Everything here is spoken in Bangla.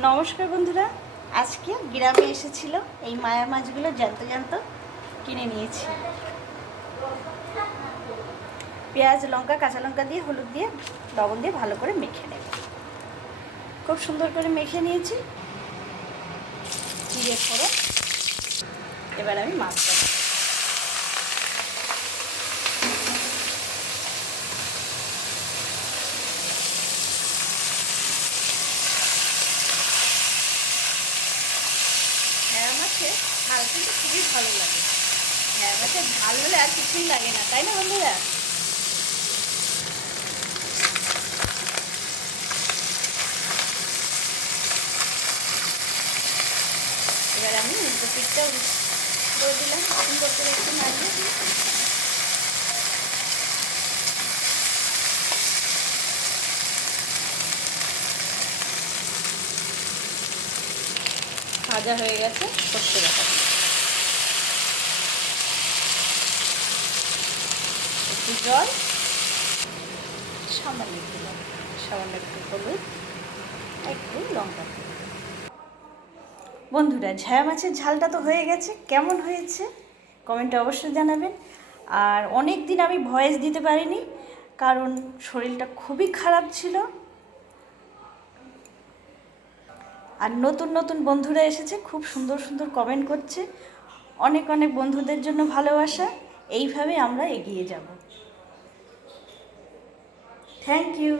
নমস্কার বন্ধুরা, আজকে গ্রামে এসেছিল এই মায়া মাছগুলো জ্যান্ত জ্যান্ত কিনে নিয়েছি। পেঁয়াজ, লঙ্কা, কাঁচা লঙ্কা দিয়ে, হলুদ দিয়ে, লবণ দিয়ে ভালো করে মেখে নেব। খুব সুন্দর করে মেখে নিয়েছি। জিরে ফোড়ন, এবার আমি মাছটা দেব। ঢ্যাঁড়া মাছের ঝাল কিন্তু খুবই ভালো লাগে। ঢ্যাঁড়া মাছের ঝাল হলে আর কিছুই লাগে না, তাই না বন্ধুরা? এবার আমি উল্টো পিঠটা করে দিলাম, সুন্দর করে একটু নাড়িয়ে দিই। ভাজা হয়ে গেছে সর্ষে বাটা, একটু জল, সামান্য একটু লবণ, সামান্য একটু হলুদ, একটু লঙ্কা। বন্ধুরা, ঝায়া মাছের ঝালটা তো হয়ে গেছে। কেমন হয়েছে কমেন্টে অবশ্যই জানাবেন। আর অনেক দিন আমি ভয়েস দিতে পারিনি, কারণ শরীরটা খুবই খারাপ ছিল। আর নতুন নতুন বন্ধুরা এসেছে, খুব সুন্দর সুন্দর কমেন্ট করছে। অনেক অনেক বন্ধুদের জন্য ভালোবাসা। এইভাবে আমরা এগিয়ে যাব। Thank you.